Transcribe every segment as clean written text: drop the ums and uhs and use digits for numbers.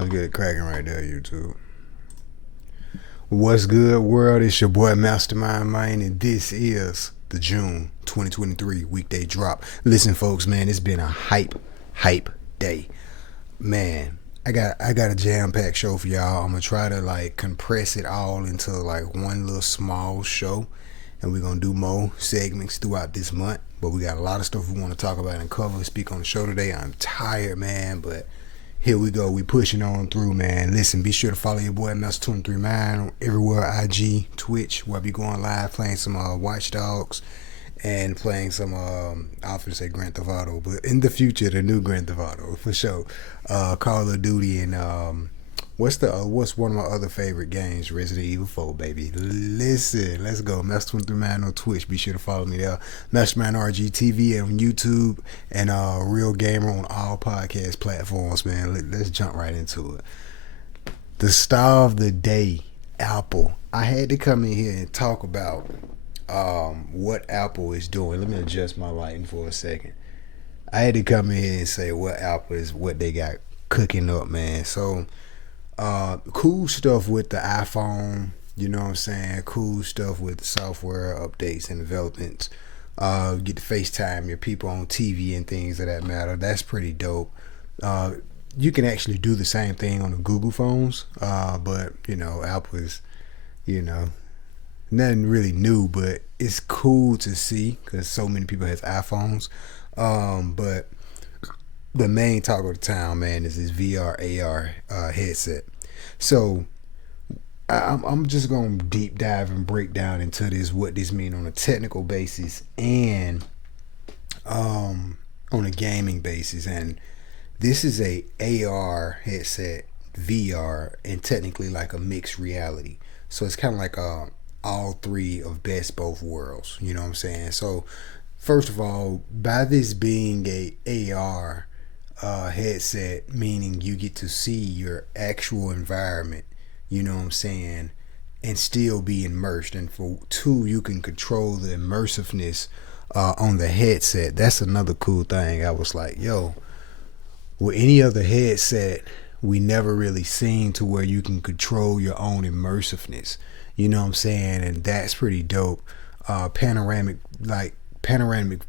Let's get it cracking right there, YouTube. What's good, world? It's your boy Mastermind Mind, and this is the June 2023 weekday drop. Listen, folks, man, it's been a hype day. Man, I got a jam-packed show for y'all. I'm gonna try to compress it all into one little small show, and we're gonna do more segments throughout this month. But we got a lot of stuff we want to talk about and cover and speak on the show today. I'm tired, man, but here we go. We pushing on through, man. Listen, be sure to follow your boy Master23Mind everywhere, IG, Twitch, where I be going live, playing some Watch Dogs and playing some, I often say Grand Theft Auto, but in the future, the new Grand Theft Auto, for sure. Call of Duty and, what's one of my other favorite games? Resident Evil 4, baby. Listen, let's go. Master23Mind on Twitch. Be sure to follow me there. Mastermind RGTV on YouTube, and Real Gamer on all podcast platforms, man. Let's jump right into it. The star of the day, Apple. I had to come in here and talk about what Apple is doing. Let me adjust my lighting for a second. I had to come in here and say what Apple is, what they got cooking up, man. So, cool stuff with the iPhone, you know what I'm saying? Cool stuff with the software updates and developments. Get to FaceTime your people on TV and things of that matter. That's pretty dope. You can actually do the same thing on the Google phones, but, Apple is, nothing really new, but it's cool to see because so many people has iPhones. But the main talk of the town, man, is this VR AR headset. So I'm just gonna deep dive and break down into this, what this means on a technical basis and on a gaming basis. And this is a AR headset, VR, and technically like a mixed reality. So it's kind of like all three of best both worlds. You know what I'm saying? So first of all, by this being a AR headset, meaning you get to see your actual environment, you know what I'm saying, and still be immersed. And for two, you can control the immersiveness on the headset. That's another cool thing. I was like, yo, with any other headset, we never really seen to where you can control your own immersiveness. You know what I'm saying? And that's pretty dope. Panoramic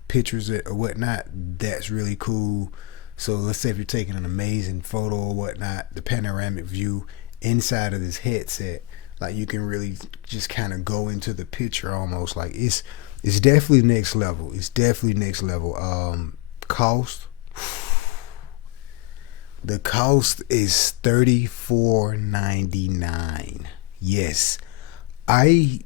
pictures or whatnot, that's really cool. So let's say if you're taking an amazing photo or whatnot, the panoramic view inside of this headset, like you can really just kind of go into the picture almost. Like it's definitely next level. It's definitely next level. Cost. The cost is $34.99. Yes. I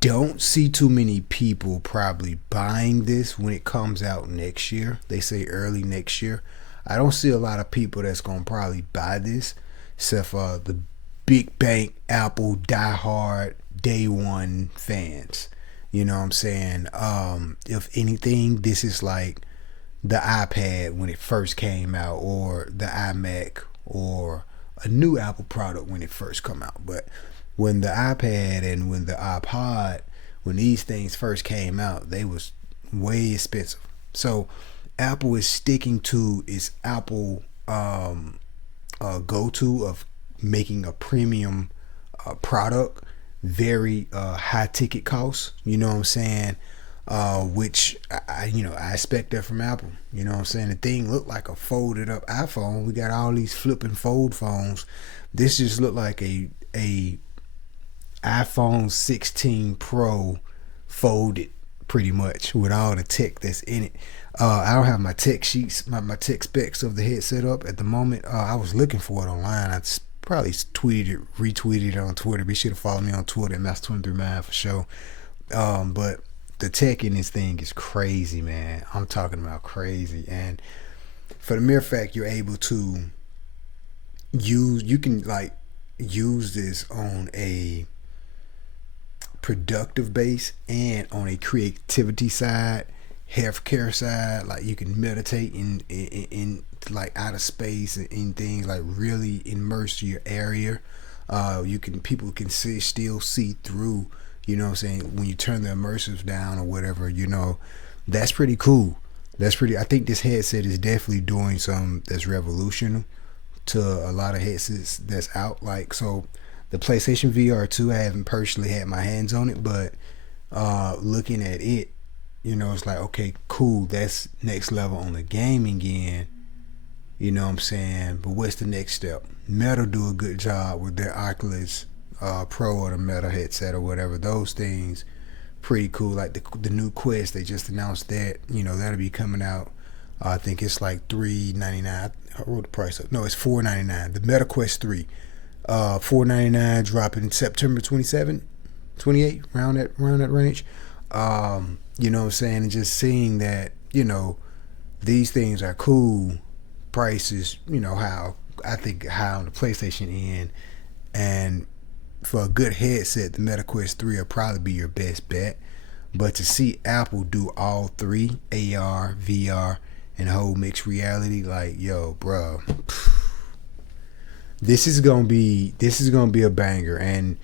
don't see too many people probably buying this when it comes out next year. They say early next year. I don't see a lot of people that's gonna probably buy this, except for the big bank Apple diehard day one fans. You know what I'm saying? If anything, this is like the iPad when it first came out, or the iMac, or a new Apple product when it first come out. But when the iPad and when the iPod, when these things first came out, they was way expensive. So Apple is sticking to its Apple go-to of making a premium product, very high ticket costs. You know what I'm saying? Which I expect that from Apple. You know what I'm saying? The thing looked like a folded up iPhone. We got all these flipping fold phones. This just looked like a iPhone 16 Pro folded, pretty much, with all the tech that's in it. I don't have my tech sheets, my tech specs of the headset up at the moment. I was looking for it online. I probably retweeted it on Twitter. Be sure to follow me on Twitter at Master23Mind for sure. But the tech in this thing is crazy, man. I'm talking about crazy. And for the mere fact you're able to use this on a productive base and on a creativity side, healthcare side. Like you can meditate in like outer space and in things, like really immerse your area. People can still see through, you know what I'm saying, when you turn the immersive down or whatever, that's pretty cool. I think this headset is definitely doing something that's revolutionary to a lot of headsets that's out. Like, so the PlayStation VR 2, I haven't personally had my hands on it, but looking at it, it's like, okay, cool, that's next level on the gaming end. You know what I'm saying? But what's the next step? Meta do a good job with their Oculus Pro or the Meta headset or whatever. Those things pretty cool. Like the new Quest, they just announced that. That'll be coming out. I think it's like $3.99. I wrote the price up. No, it's $4.99. The Meta Quest 3, $4.99, dropping September 27, 28, around that range. You know what I'm saying? And just seeing that, these things are cool. Prices, how I think high on the PlayStation end, and for a good headset, the Meta Quest 3 will probably be your best bet. But to see Apple do all three, AR, VR, and whole mixed reality, like, yo, bro, this is gonna be a banger. And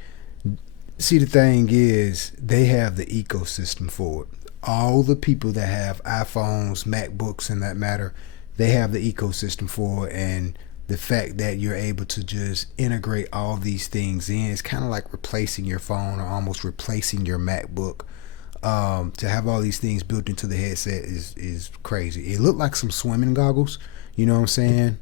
see, the thing is, they have the ecosystem for it. All the people that have iPhones, MacBooks, and that matter, they have the ecosystem for it. And the fact that you're able to just integrate all these things in, it's kind of like replacing your phone or almost replacing your MacBook. To have all these things built into the headset is crazy. It looked like some swimming goggles. You know what I'm saying?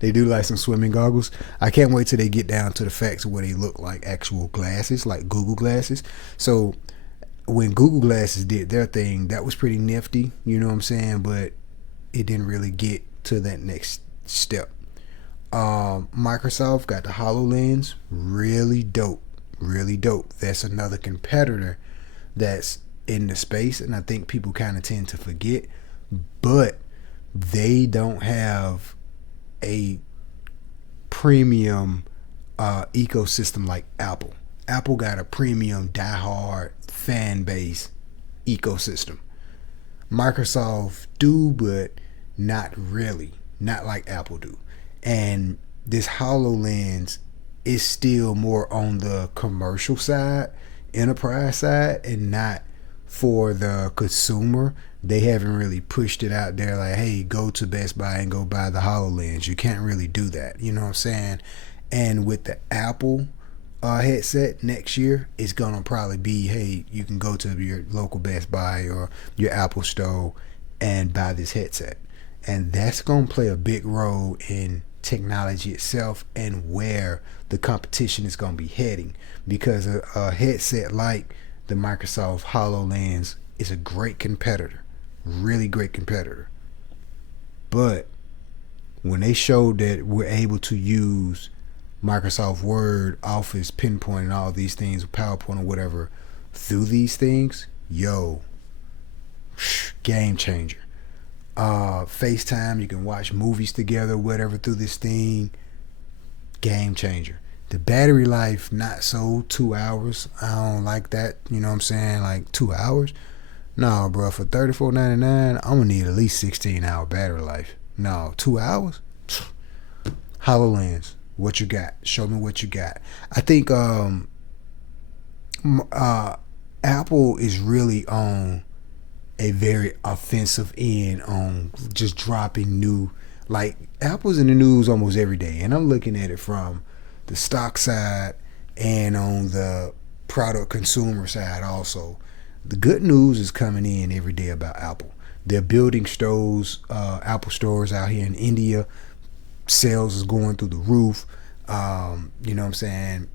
They do like some swimming goggles. I can't wait till they get down to the facts of what they look like, actual glasses, like Google glasses. So when Google glasses did their thing, that was pretty nifty. You know what I'm saying? But it didn't really get to that next step. Microsoft got the HoloLens. Really dope. That's another competitor that's in the space, and I think people kind of tend to forget, but they don't have a premium ecosystem like Apple. Apple got a premium diehard fan base ecosystem. Microsoft do, but not really, not like Apple do. And this HoloLens is still more on the commercial side, enterprise side, and not for the consumer. They haven't really pushed it out there like, hey, go to Best Buy and go buy the HoloLens. You can't really do that. You know what I'm saying? And with the Apple headset next year, it's going to probably be, hey, you can go to your local Best Buy or your Apple store and buy this headset. And that's going to play a big role in technology itself and where the competition is going to be heading, because a headset like the Microsoft HoloLens is a great competitor, really great competitor. But when they showed that we're able to use Microsoft Word, Office, PowerPoint, and all these things, PowerPoint or whatever, through these things, game changer. FaceTime, you can watch movies together, whatever, through this thing. Game changer. The battery life, not so 2 hours. I don't like that. You know what I'm saying? Like 2 hours. No, bro. For $34.99, I'm gonna need at least 16-hour battery life. No, 2 hours. HoloLens, what you got? Show me what you got. I think Apple is really on a very offensive end on just dropping new. Like, Apple's in the news almost every day, and I'm looking at it from the stock side and on the product consumer side also. The good news is coming in every day about Apple. They're building stores, Apple stores out here in India. Sales is going through the roof. You know what I'm saying?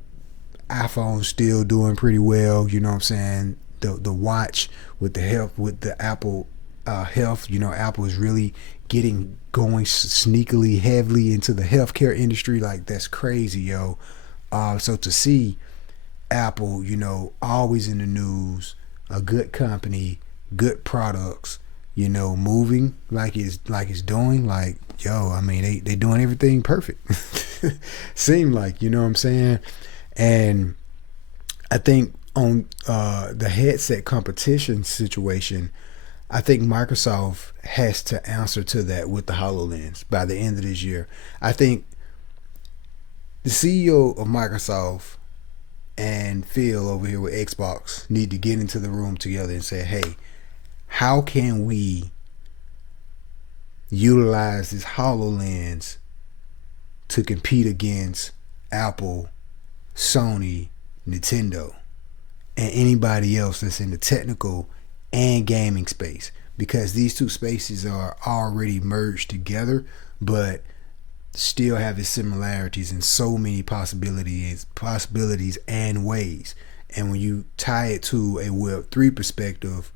iPhone's still doing pretty well. You know what I'm saying? The watch with the health, with the Apple health. Apple is really going sneakily heavily into the healthcare industry. Like, that's crazy, yo. So to see Apple, always in the news, a good company, good products, moving like it's doing, like, yo, I mean, they doing everything perfect. Seem like, you know what I'm saying? And I think on the headset competition situation, I think Microsoft has to answer to that with the HoloLens by the end of this year. I think the CEO of Microsoft and Phil over here with Xbox need to get into the room together and say, hey, how can we utilize this HoloLens to compete against Apple, Sony, Nintendo, and anybody else that's in the technical and gaming space, because these two spaces are already merged together, but still have its similarities in so many possibilities and ways. And when you tie it to a Web3 perspective,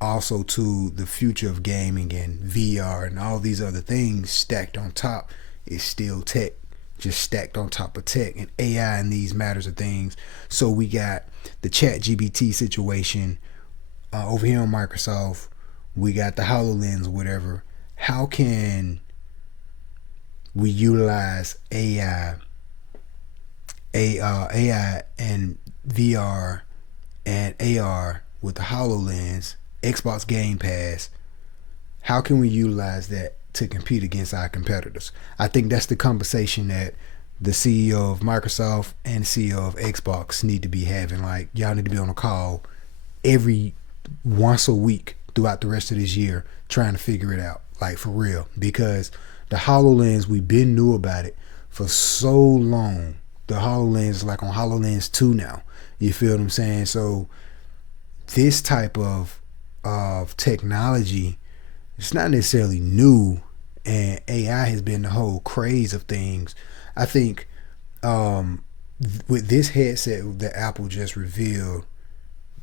also to the future of gaming and VR and all these other things stacked on top, is still tech, just stacked on top of tech and AI and these matters of things. So we got the Chat GBT situation over here on Microsoft. We got the HoloLens, whatever. How can we utilize AI and VR and AR with the HoloLens, Xbox Game Pass? How can we utilize that to compete against our competitors? I think that's the conversation that the CEO of Microsoft and CEO of Xbox need to be having. Like, y'all need to be on a call every once a week throughout the rest of this year trying to figure it out, like for real, because the HoloLens, we've been knew about it for so long. The HoloLens is like on HoloLens 2 now. You feel what I'm saying? So this type of technology, it's not necessarily new, and AI has been the whole craze of things. I think with this headset that Apple just revealed,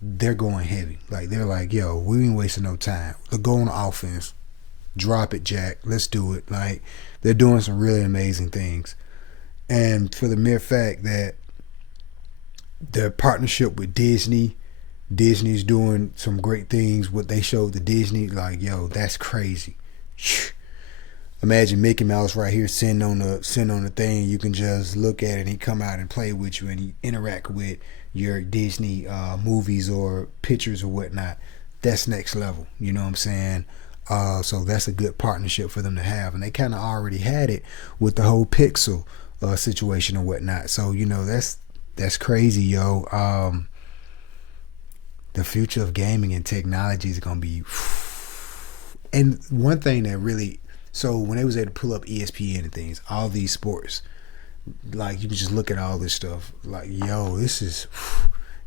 they're going heavy. Like, they're like, yo, we ain't wasting no time. Let's go on offense. Drop it, Jack. Let's do it. Like, they're doing some really amazing things. And for the mere fact that their partnership with Disney's doing some great things. What they showed to Disney, like, yo, that's crazy. Imagine Mickey Mouse right here sitting on the thing. You can just look at it and he come out and play with you and he interact with your Disney movies or pictures or whatnot. That's next level. You know what I'm saying? So that's a good partnership for them to have. And they kind of already had it with the whole Pixel situation and whatnot. So, you know, that's crazy, yo. The future of gaming and technology is going to be... And one thing that really... So when they was able to pull up ESPN and things, all these sports, like, you can just look at all this stuff. Like, yo, this is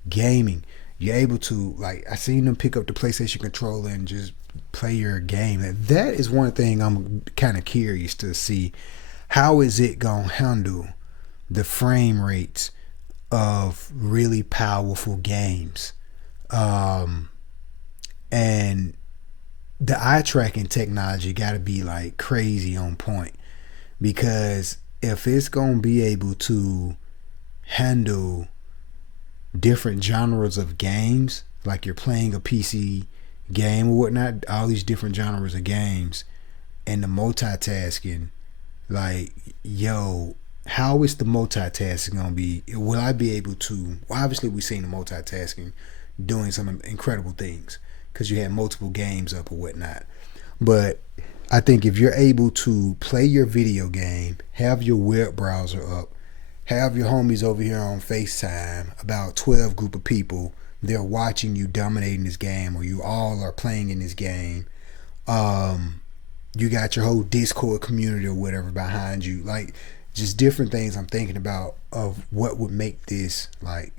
gaming. You're able to, like, I seen them pick up the PlayStation controller and just play your game. That is one thing I'm kind of curious to see. How is it going to handle the frame rates of really powerful games? And the eye tracking technology got to be like crazy on point, because if it's going to be able to handle different genres of games, like you're playing a PC game or whatnot, all these different genres of games, and the multitasking, like, yo, how is the multitasking going to be? Will I be able to... Well, obviously we've seen the multitasking doing some incredible things because you had multiple games up or whatnot. But I think if you're able to play your video game, have your web browser up, have your homies over here on FaceTime, about 12 group of people, they're watching you dominating this game, or you all are playing in this game. You got your whole Discord community or whatever behind you. Like, just different things I'm thinking about of what would make this, like,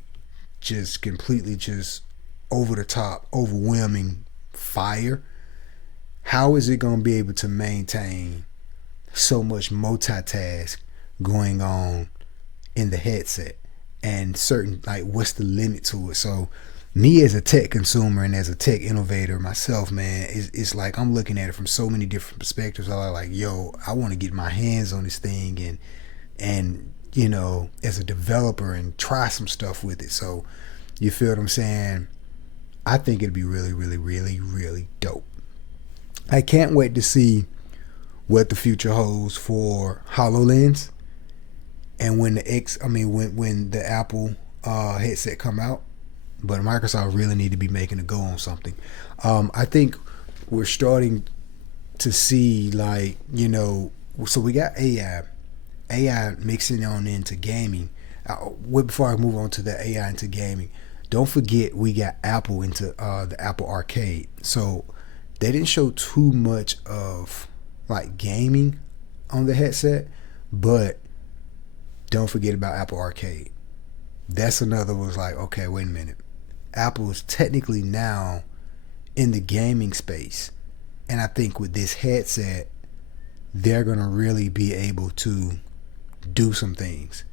just completely just over the top, overwhelming fire. How is it going to be able to maintain so much multitask going on in the headset, and certain, like, what's the limit to it? So me as a tech consumer and as a tech innovator myself, man, it's like I'm looking at it from so many different perspectives. I'm like, yo, I want to get my hands on this thing and you know, as a developer, and try some stuff with it. So you feel what I'm saying? I think it'd be really, really, really, really dope. I can't wait to see what the future holds for HoloLens, and when the Apple headset come out. But Microsoft really need to be making a go on something. I think we're starting to see, like, you know, so we got AI mixing on into gaming. Before I move on to the AI into gaming, don't forget we got Apple into the Apple Arcade. So they didn't show too much of, like, gaming on the headset, but don't forget about Apple Arcade. That's another was like, okay, wait a minute. Apple is technically now in the gaming space. And I think with this headset, they're going to really be able to do some things.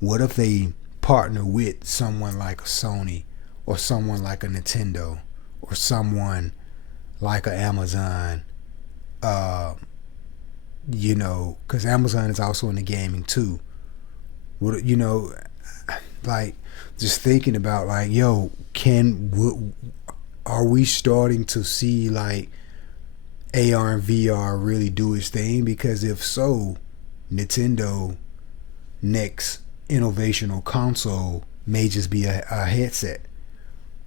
What if they partner with someone like a Sony or someone like a Nintendo or someone like a Amazon? Because Amazon is also in the gaming too. What like just thinking about like, yo, are we starting to see like AR and VR really do its thing? Because if so, Nintendo next innovational console may just be a headset,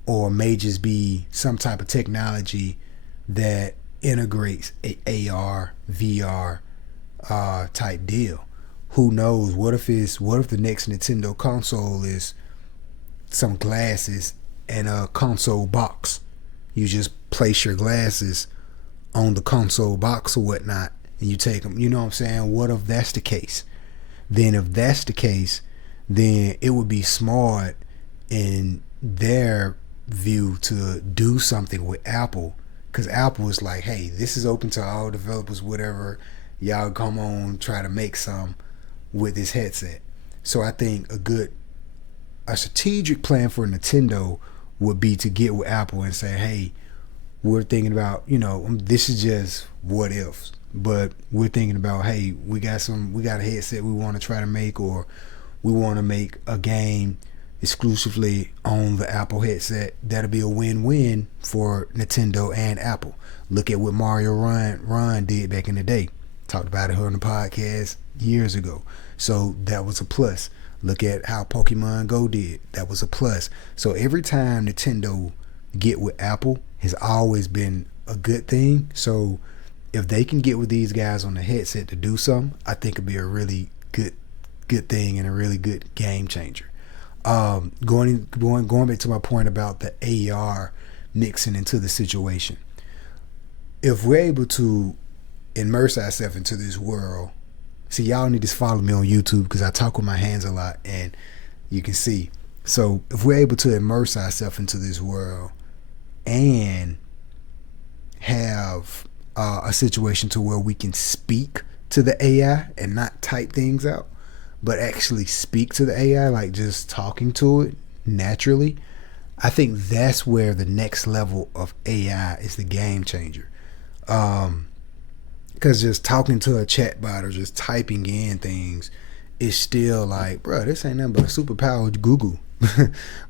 or may just be some type of technology that integrates a AR VR type deal. Who knows? What if the next Nintendo console is some glasses and a console box? You just place your glasses on the console box or whatnot, and you take them. You know what I'm saying? What if that's the case? Then if that's the case, then it would be smart in their view to do something with Apple, because Apple is like, hey, this is open to all developers, whatever, y'all come on, try to make some with this headset. So I think a strategic plan for Nintendo would be to get with Apple and say, hey, we're thinking about, this is just what ifs, but we're thinking about, hey, we got a headset we want to try to make, or we want to make a game exclusively on the Apple headset. That'll be a win-win for Nintendo and Apple. Look at what Mario Run did back in the day. Talked about it here on the podcast years ago. So that was a plus. Look at how Pokemon Go did. That was a plus. So every time Nintendo get with Apple has always been a good thing. So if they can get with these guys on the headset to do something, I think it'd be a really good thing and a really good game changer. Going back to my point about the AR mixing into the situation. If we're able to immerse ourselves into this world, see, y'all need to follow me on YouTube because I talk with my hands a lot and you can see. So if we're able to immerse ourselves into this world and have a situation to where we can speak to the AI and not type things out, but actually speak to the AI, like just talking to it naturally, I think that's where the next level of AI is the game changer. Because just talking to a chatbot or just typing in things is still like, bro, this ain't nothing but a superpowered Google.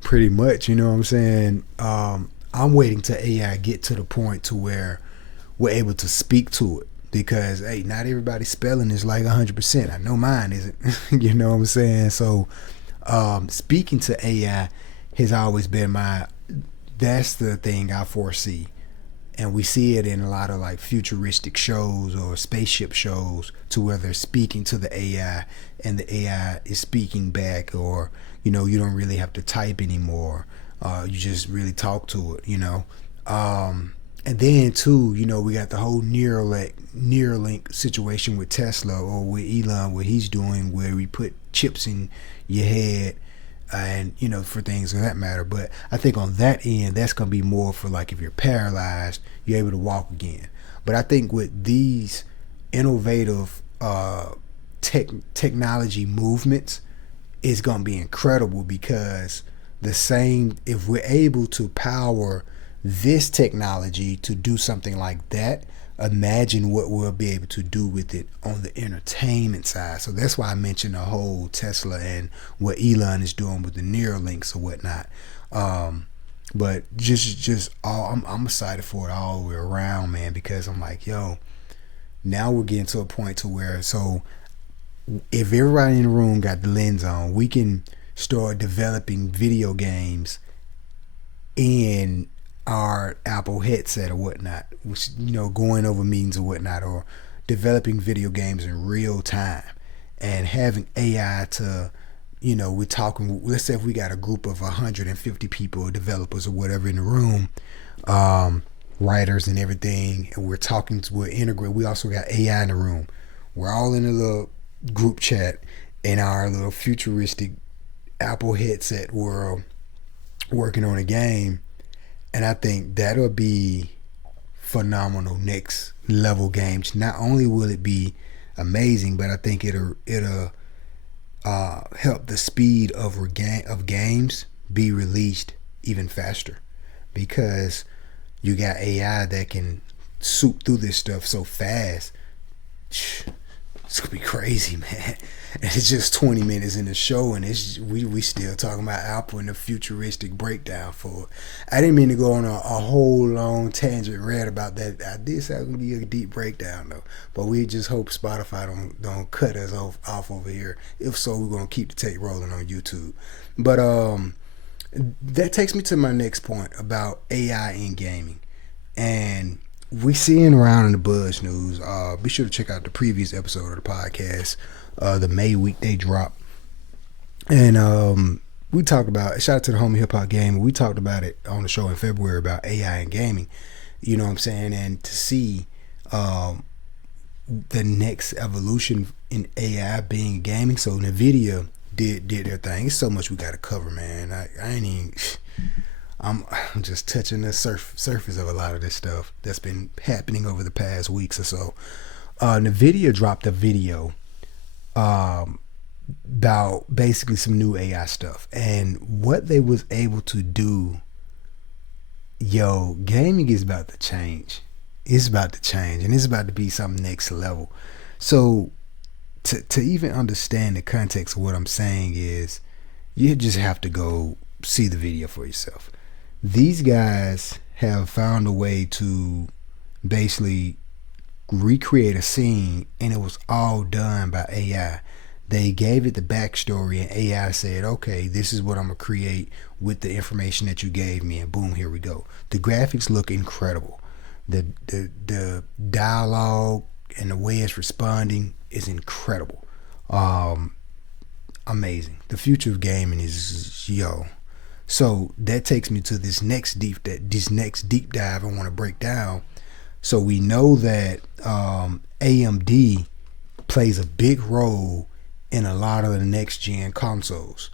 Pretty much, you know what I'm saying? I'm waiting to AI get to the point to where we're able to speak to it. Because, hey, not everybody's spelling is like 100%. I know mine isn't. You know what I'm saying? So, speaking to AI has always been that's the thing I foresee. And we see it in a lot of like futuristic shows or spaceship shows to where they're speaking to the AI and the AI is speaking back, or, you don't really have to type anymore. You just really talk to it, And then too, we got the whole Neuralink situation with Tesla or with Elon, what he's doing, where we put chips in your head and, for things of that matter. But I think on that end, that's going to be more for like if you're paralyzed, you're able to walk again. But I think with these innovative technology movements, it's going to be incredible, because if we're able to power this technology to do something like that, imagine what we'll be able to do with it on the entertainment side. So that's why I mentioned the whole Tesla and what Elon is doing with the Neuralinks or whatnot. But I'm excited for it all the way around, man, because I'm like, yo, now we're getting to a point to where, so if everybody in the room got the lens on, we can start developing video games in our Apple headset or whatnot, which, going over meetings or whatnot, or developing video games in real time and having AI to, we're talking, let's say if we got a group of 150 people, developers or whatever in the room, writers and everything, and we're integrating. We also got AI in the room. We're all in a little group chat in our little futuristic Apple headset world working on a game. And I think that'll be phenomenal next level games. Not only will it be amazing, but I think it'll help the speed of games be released even faster, because you got AI that can soup through this stuff so fast. It's gonna be crazy, man. And it's just 20 minutes in the show, and we still talking about Apple and the futuristic breakdown for it. I didn't mean to go on a whole long tangent rant about that. I did say it was gonna be a deep breakdown though, but we just hope Spotify don't cut us off over here. If so, we're gonna keep the tape rolling on YouTube. But that takes me to my next point about AI in gaming. And we seeing around in the Buzz News. Be sure to check out the previous episode of the podcast, the May weekday drop. And we talked about, shout out to the homie Hip Hop Gamer. We talked about it on the show in February about AI and gaming. You know what I'm saying? And to see the next evolution in AI being gaming. So NVIDIA did their thing. It's so much we got to cover, man. I ain't even. I'm just touching the surface of a lot of this stuff that's been happening over the past weeks or so. NVIDIA dropped a video about basically some new AI stuff and what they was able to do. Yo, gaming is about to change. It's about to change, and it's about to be something next level. So to even understand the context of what I'm saying is, you just have to go see the video for yourself. These guys have found a way to basically recreate a scene, and it was all done by AI. They gave it the backstory, and AI said, okay, this is what I'm going to create with the information that you gave me, and boom, here we go. The graphics look incredible. The dialogue and the way it's responding is incredible. Amazing. The future of gaming is, yo. So that takes me to this next deep dive I want to break down. So we know that AMD plays a big role in a lot of the next gen consoles.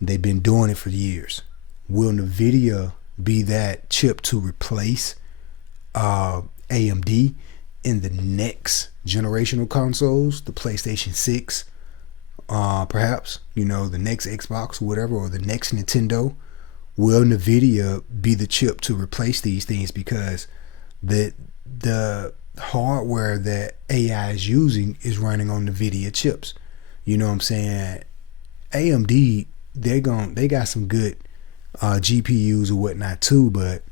They've been doing it for years. Will NVIDIA be that chip to replace AMD in the next generational consoles, the PlayStation 6, perhaps, the next Xbox or whatever, or the next Nintendo? Will NVIDIA be the chip to replace these things? Because the hardware that AI is using is running on NVIDIA chips. You know what I'm saying? AMD, they got some good GPUs or whatnot too, but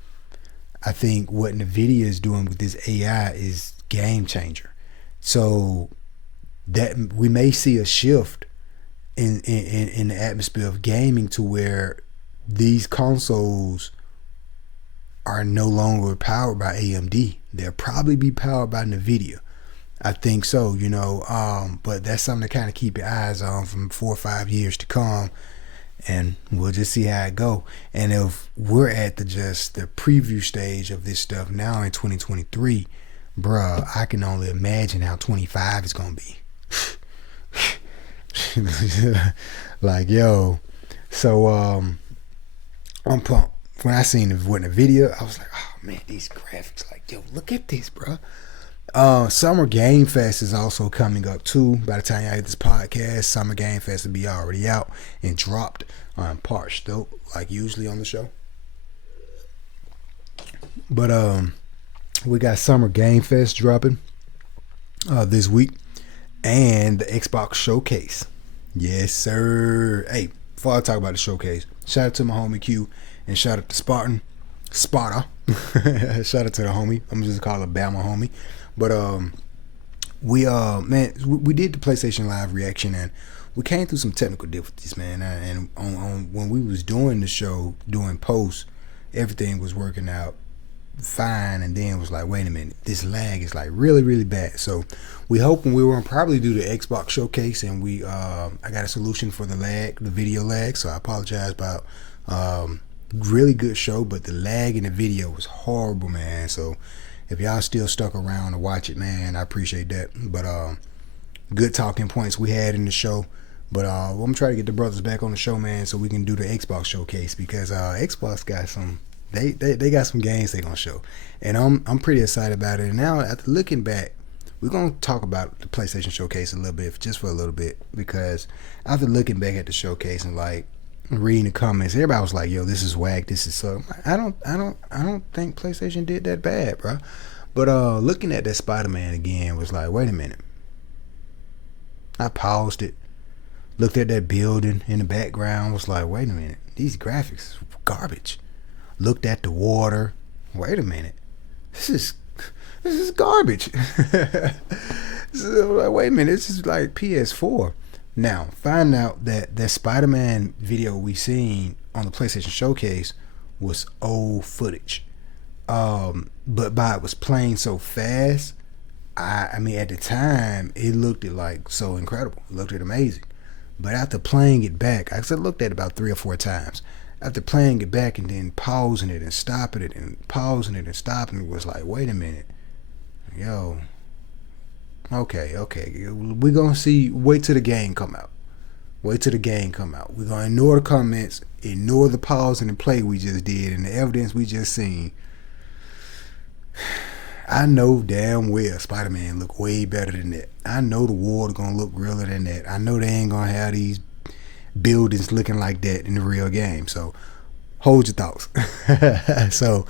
I think what NVIDIA is doing with this AI is game changer. So that we may see a shift in the atmosphere of gaming to where these consoles are no longer powered by AMD. They'll probably be powered by NVIDIA. I think so, but that's something to kind of keep your eyes on from 4 or 5 years to come, and we'll just see how it go. And if we're at the preview stage of this stuff now in 2023, bruh, I can only imagine how 25 is gonna be. Like, yo, so I'm pumped. When I seen what in the video, I was like, oh man, these graphics, like, yo, look at this, bro. Summer Game Fest is also coming up too. By the time y'all get this podcast, Summer Game Fest will be already out and dropped on parts, though, like usually on the show. But we got Summer Game Fest dropping this week, and the Xbox Showcase. Yes, sir. Hey, before I talk about the showcase, shout out to my homie Q, and shout out to Sparta. Shout out to the homie. I'm just gonna call it Bama homie. But we did the PlayStation Live reaction, and we came through some technical difficulties, man. And on when we was doing the show, doing posts, everything was working out fine, and then it was like, wait a minute, this lag is like really, really bad. So we hoping we were gonna probably do the Xbox Showcase, and I got a solution for the video lag. So I apologize about really good show, but the lag in the video was horrible, man. So if y'all still stuck around to watch it, man, I appreciate that. But good talking points we had in the show. But I'm gonna try to get the brothers back on the show, man, so we can do the Xbox showcase because Xbox got some. They got some games they gonna show, and I'm pretty excited about it. And now after looking back, we're gonna talk about the PlayStation showcase a little bit, just for a little bit, because after looking back at the showcase and like reading the comments, everybody was like, "Yo, this is whack. This is so." I don't think PlayStation did that bad, bro. But looking at that Spider-Man again was like, wait a minute. I paused it, looked at that building in the background, was like, wait a minute, these graphics garbage. Looked at the water, wait a minute, this is garbage. So, like, wait a minute, this is like PS4. Now, find out that Spider-Man video we seen on the PlayStation Showcase was old footage. But by it was playing so fast, I mean, at the time, it looked like so incredible. It looked amazing. But after playing it back, I looked at it about 3 or 4 times. After playing it back and then pausing it and stopping it and pausing it and stopping it, was like, wait a minute. Yo. Okay. We're going to see. Wait till the game come out. Wait till the game come out. We're going to ignore the comments, ignore the pause and the play we just did and the evidence we just seen. I know damn well Spider-Man look way better than that. I know the water gonna look realer than that. I know they ain't gonna have these buildings looking like that in the real game. So hold your thoughts. So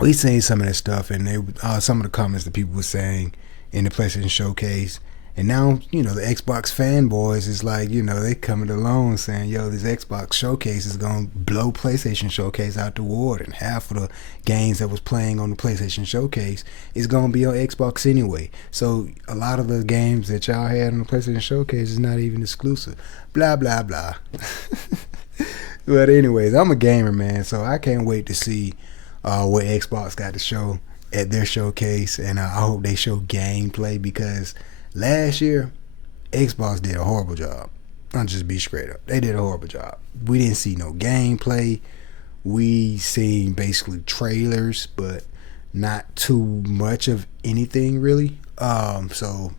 we seen some of that stuff, and some of the comments that people were saying in the PlayStation Showcase. And now, the Xbox fanboys is like, they coming along saying, yo, this Xbox Showcase is going to blow PlayStation Showcase out the water. And half of the games that was playing on the PlayStation Showcase is going to be on Xbox anyway. So a lot of the games that y'all had on the PlayStation Showcase is not even exclusive. Blah, blah, blah. But anyways, I'm a gamer, man. So I can't wait to see what Xbox got to show at their showcase. And I hope they show gameplay, because last year, Xbox did a horrible job. I'll just be straight up. They did a horrible job. We didn't see no gameplay. We seen basically trailers, but not too much of anything really. So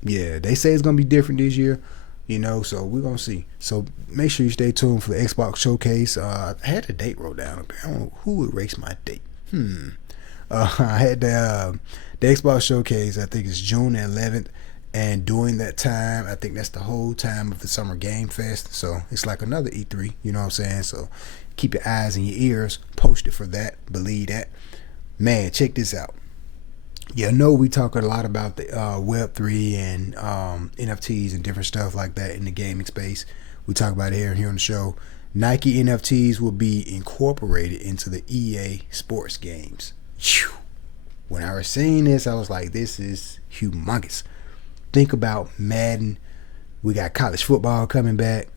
yeah, they say it's gonna be different this year, so we're gonna see. So make sure you stay tuned for the Xbox showcase. I had the date wrote down up here. I don't know who erased my date. I had the Xbox showcase, I think it's June 11th. And during that time, I think that's the whole time of the Summer Game Fest. So it's like another E3, you know what I'm saying? So keep your eyes and your ears posted for that. Believe that. Man, check this out. We talk a lot about the Web3 and NFTs and different stuff like that in the gaming space. We talk about it here on the show. Nike NFTs will be incorporated into the EA sports games. Whew. When I was seeing this, I was like, this is humongous. Think about Madden. We got college football coming back.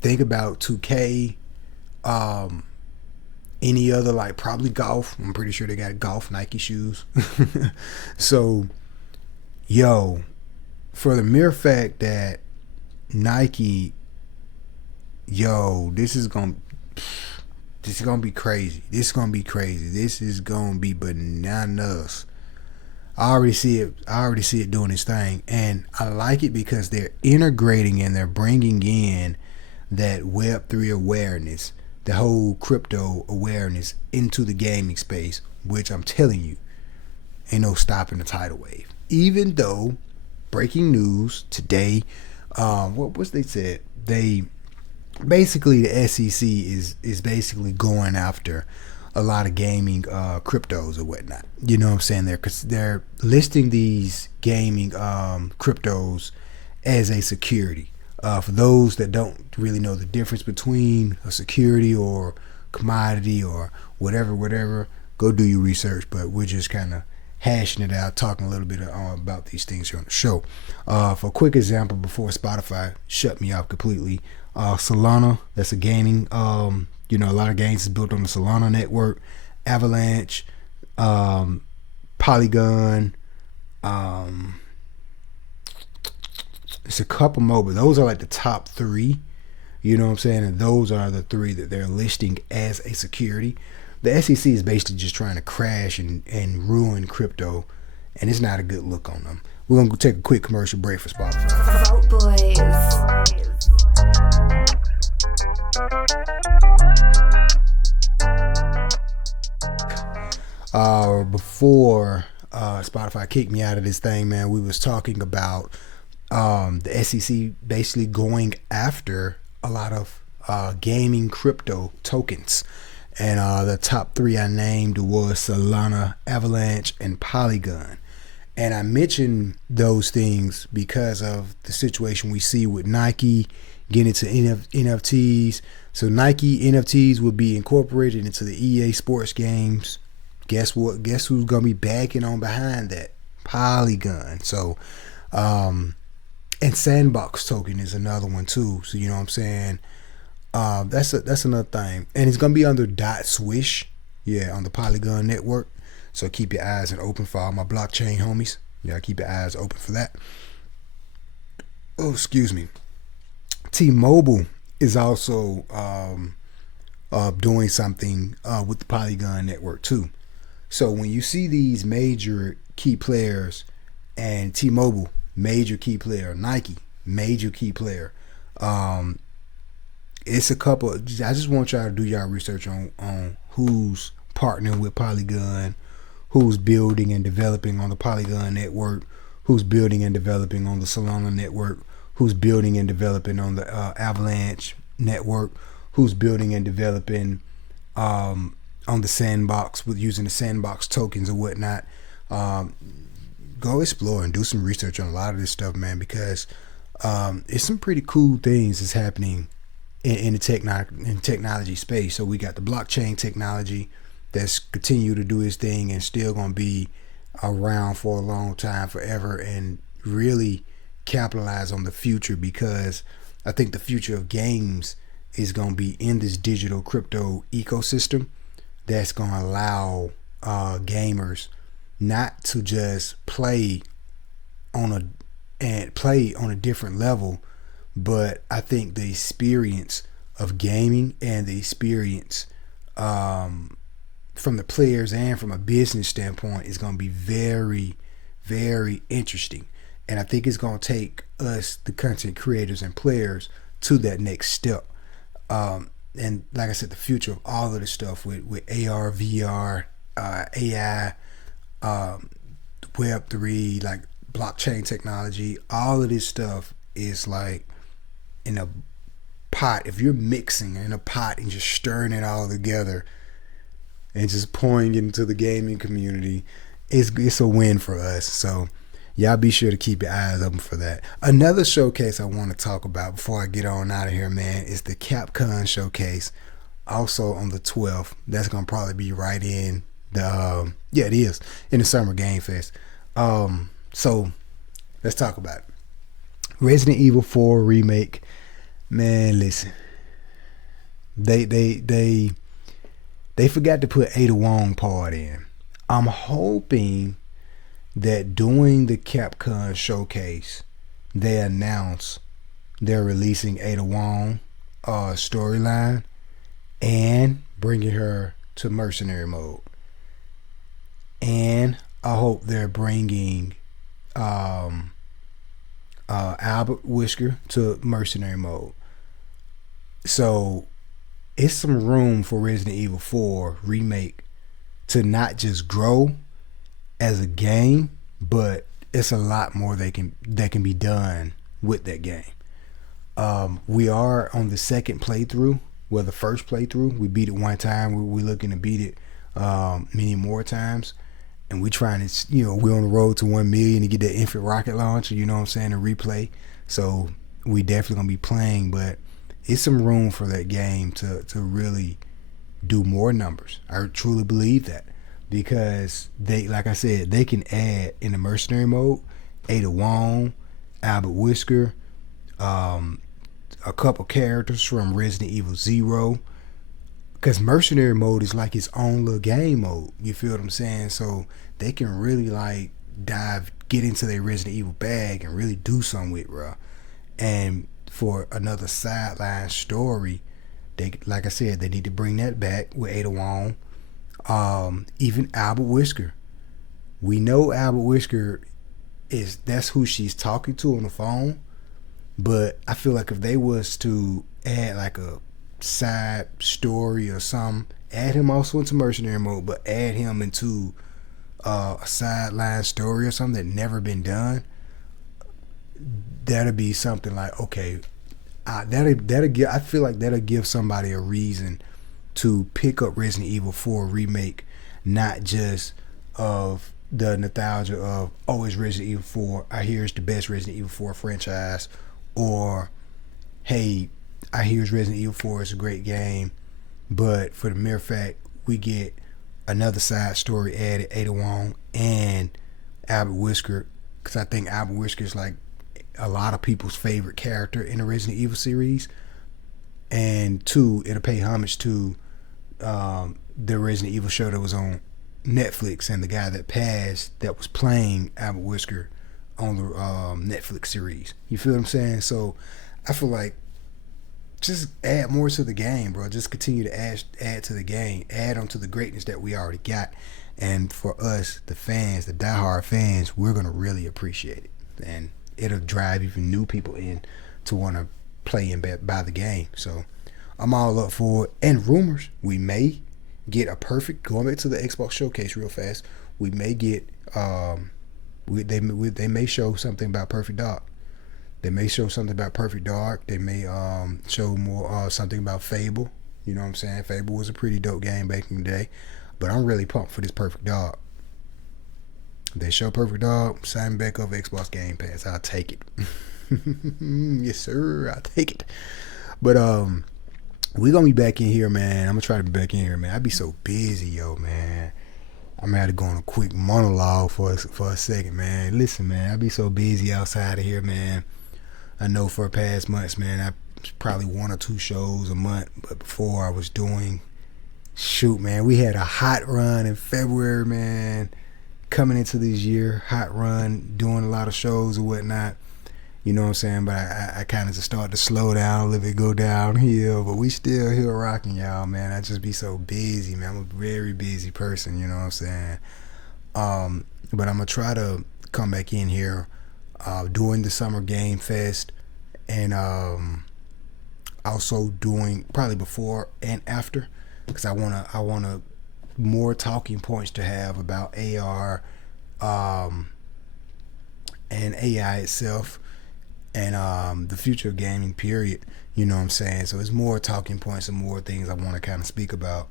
Think about 2K. Any other, like probably golf. I'm pretty sure they got golf Nike shoes. So, for the mere fact that Nike, this is gonna be crazy. This is gonna be crazy. This is gonna be bananas. I already see it doing its thing, and I like it because they're integrating and they're bringing in that Web3 awareness, the whole crypto awareness into the gaming space, which I'm telling you, ain't no stopping the tidal wave. Even though, breaking news today, what was they said? They basically, the SEC is basically going after a lot of gaming cryptos or whatnot. You know what I'm saying? They're listing these gaming cryptos as a security. For those that don't really know the difference between a security or commodity or whatever, go do your research. But we're just kind of hashing it out, talking a little bit about these things here on the show. For a quick example, before Spotify shut me off completely, Solana, that's a gaming, a lot of games is built on the Solana network, Avalanche, Polygon, it's a couple more, but those are like the top 3, you know what I'm saying? And those are the 3 that they're listing as a security. The SEC is basically just trying to crash and ruin crypto, and it's not a good look on them. We're gonna take a quick commercial break for Spotify. Vault Boys. Before Spotify kicked me out of this thing, man, we was talking about the SEC basically going after a lot of gaming crypto tokens. And the top three I named was Solana, Avalanche, and Polygon. And I mentioned those things because of the situation we see with Nike getting into NFTs. So Nike NFTs will be incorporated into the EA Sports games. Guess what? Guess who's gonna be backing on behind that? Polygon. So, and Sandbox token is another one too. So you know what I'm saying? That's another thing, and it's gonna be under .swish, on the Polygon network. So keep your eyes open for all my blockchain homies. Yeah, keep your eyes open for that. Oh, excuse me. T-Mobile is also doing something with the Polygon network too. So when you see these major key players, and T-Mobile, major key player, Nike, major key player, it's a couple. I just want y'all to do y'all research on who's partnering with Polygon, who's building and developing on the Polygon network, who's building and developing on the Solana network, who's building and developing on the Avalanche network, who's building and developing on the Sandbox with using the Sandbox tokens or whatnot. Go explore and do some research on a lot of this stuff, man, because it's some pretty cool things that's happening in the technology space. So we got the blockchain technology that's continue to do its thing and still going to be around for a long time, forever, and really capitalize on the future, because I think the future of games is going to be in this digital crypto ecosystem that's going to allow gamers not to just play on a different level, but I think the experience of gaming and the experience from the players and from a business standpoint is going to be very, very interesting. And I think it's going to take us, the content creators and players, to that next step. And like I said, the future of all of this stuff with AR, VR, AI, Web3, like blockchain technology, all of this stuff is like in a pot. If you're mixing in a pot and just stirring it all together and just pouring it into the gaming community, it's a win for us. So y'all be sure to keep your eyes open for that. Another showcase I want to talk about before I get on out of here, man, is the Capcom showcase. Also on the 12th. That's going to probably be right in the, it is, in the Summer Game Fest. So let's talk about it. Resident Evil 4 remake. Man, listen. They forgot to put Ada Wong part in. I'm hoping that during the Capcom showcase, they announce they're releasing Ada Wong storyline and bringing her to mercenary mode. And I hope they're bringing Albert Wesker to mercenary mode. So it's some room for Resident Evil 4 remake to not just grow as a game, but it's a lot more that can be done with that game. We are on the second playthrough. Well, the first playthrough, we beat it one time. We're looking to beat it many more times. And we trying to, we're on the road to 1 million to get that infant rocket launcher, you know what I'm saying, to replay. So we definitely going to be playing, but it's some room for that game to really do more numbers. I truly believe that, because they, like I said, they can add in the mercenary mode Ada Wong, Albert Wesker, a couple characters from Resident Evil 0, because mercenary mode is like its own little game mode. You feel what I'm saying? So they can really like get into their Resident Evil bag and really do something with it, bro. And for another sideline story, they, like I said, they need to bring that back with Ada Wong. Even Albert Wesker. We know Albert Wesker that's who she's talking to on the phone. But I feel like if they was to add like a side story or something, add him also into mercenary mode, but add him into a sideline story or something that never been done, that'll be something like, okay, that'll give. I feel like that'll give somebody a reason to pick up Resident Evil 4 remake, not just of the nostalgia of, oh, it's Resident Evil 4. I hear it's the best Resident Evil 4 franchise, or hey, I hear it's Resident Evil 4. It's a great game, but for the mere fact we get another side story added, Ada Wong and Albert Wesker, because I think Albert Wesker is like a lot of people's favorite character in the Resident Evil series. And two, it'll pay homage to the Resident Evil show that was on Netflix, and the guy that passed that was playing Albert Wesker on the Netflix series. You feel what I'm saying? So I feel like just add more to the game, bro. Just continue to add to the game, add on to the greatness that we already got. And for us, the fans, the diehard fans, we're gonna really appreciate it, and it'll drive even new people in to want to play and buy the game. So I'm all up for it. And rumors, we may get a perfect, going back to the Xbox showcase real fast, we may get they may show something about Perfect Dark. They may show something about Perfect Dark. They may show more something about Fable. You know what I'm saying? Fable was a pretty dope game back in the day, but I'm really pumped for this Perfect Dark. They show Perfect Dark, sign back up Xbox Game Pass. I'll take it. Yes, sir. I'll take it. But we gonna be back in here, man. I'm gonna try to be back in here, man. I be so busy, yo, man. I'm gonna have to go on a quick monologue for a second, man. Listen, man, I be so busy outside of here, man. I know for past months, man, I probably 1 or 2 shows a month. But before I was doing, shoot, man, we had a hot run in February, man. Coming into this year, hot run, doing a lot of shows and whatnot. You know what I'm saying? But I kind of just started to slow down a little bit, go downhill. But we still here rocking, y'all, man. I just be so busy, man. I'm a very busy person, you know what I'm saying? But I'm going to try to come back in here during the Summer Game Fest, and also doing probably before and after, because I want more talking points to have about AR and AI itself, and the future of gaming, period. You know what I'm saying? So it's more talking points and more things I want to kind of speak about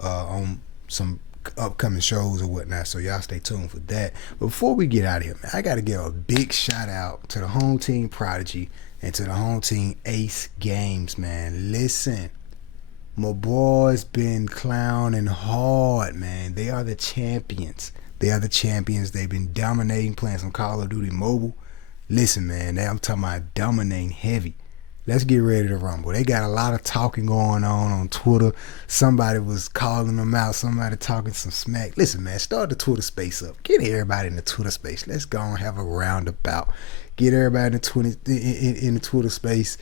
on some upcoming shows or whatnot. So y'all stay tuned for that. But before we get out of here, man, I got to give a big shout out to the home team Prodigy and to the home team Ace Games, man. Listen, my boys been clowning hard, man. They are the champions. They are the champions. They've been dominating, playing some Call of Duty Mobile. Listen, man, I'm talking about dominating heavy. Let's get ready to rumble. They got a lot of talking going on Twitter. Somebody was calling them out. Somebody talking some smack. Listen, man, start the Twitter space up. Get everybody in the Twitter space. Let's go and have a roundabout. Get everybody in the Twitter space.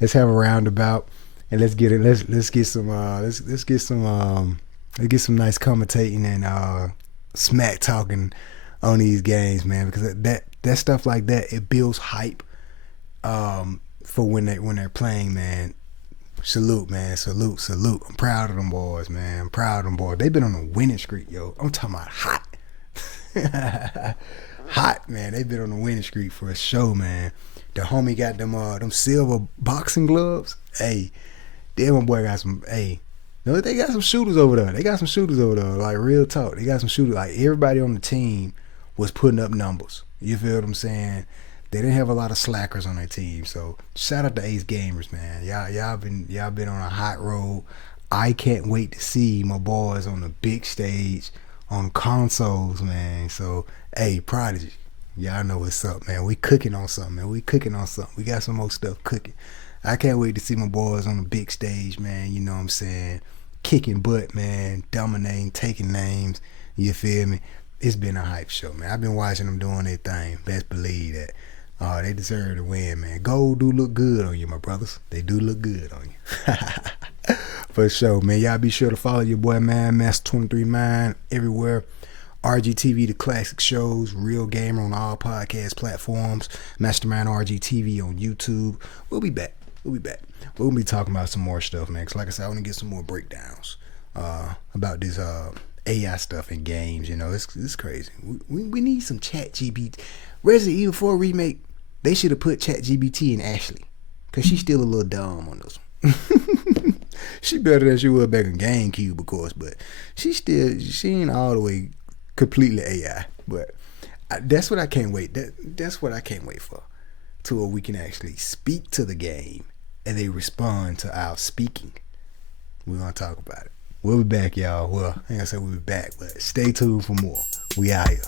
Let's have a roundabout, and let's get it. Let's get some nice commentating and smack talking on these games, man. Because that stuff like that, it builds hype. For when they're playing, man. Salute, man. Salute. I'm proud of them boys, man. I'm proud of them boys. They've been on a winning streak, yo. I'm talking about hot. Hot, man. They've been on a winning streak for a show, man. The homie got them silver boxing gloves. Hey, damn, my boy got some. Hey, no, they got some shooters over there. Like, real talk. They got some shooters. Like, everybody on the team was putting up numbers. You feel what I'm saying? They didn't have a lot of slackers on their team. So shout out to Ace Gamers, man. Y'all been on a hot road. I can't wait to see my boys on the big stage on consoles, man. So hey, Prodigy, y'all know what's up, man. We cooking on something, man. We got some more stuff cooking. I can't wait to see my boys on the big stage, man. You know what I'm saying? Kicking butt, man. Dominating, taking names. You feel me? It's been a hype show, man. I've been watching them doing their thing. Best believe that. They deserve to win, man. Gold do look good on you, my brothers. They do look good on you. For sure, man. Y'all be sure to follow your boy, man. Master 23 Mind everywhere. RGTV, the classic shows, Real Gamer on all podcast platforms, Mastermind RGTV on YouTube. We'll be back. We'll be talking about some more stuff, man. Cause like I said, I want to get some more breakdowns about this AI stuff in games. You know, it's crazy. We need some Chat GPT. Resident Evil 4 remake. They should have put Chat GPT in Ashley, cause she's still a little dumb on this one. She better than she was back in GameCube, of course, but she ain't all the way completely AI. But that's what I can't wait. That's what I can't wait for. To where we can actually speak to the game and they respond to our speaking. We're gonna talk about it. We'll be back, y'all. Well, I ain't gonna say we'll be back, but stay tuned for more. We out here.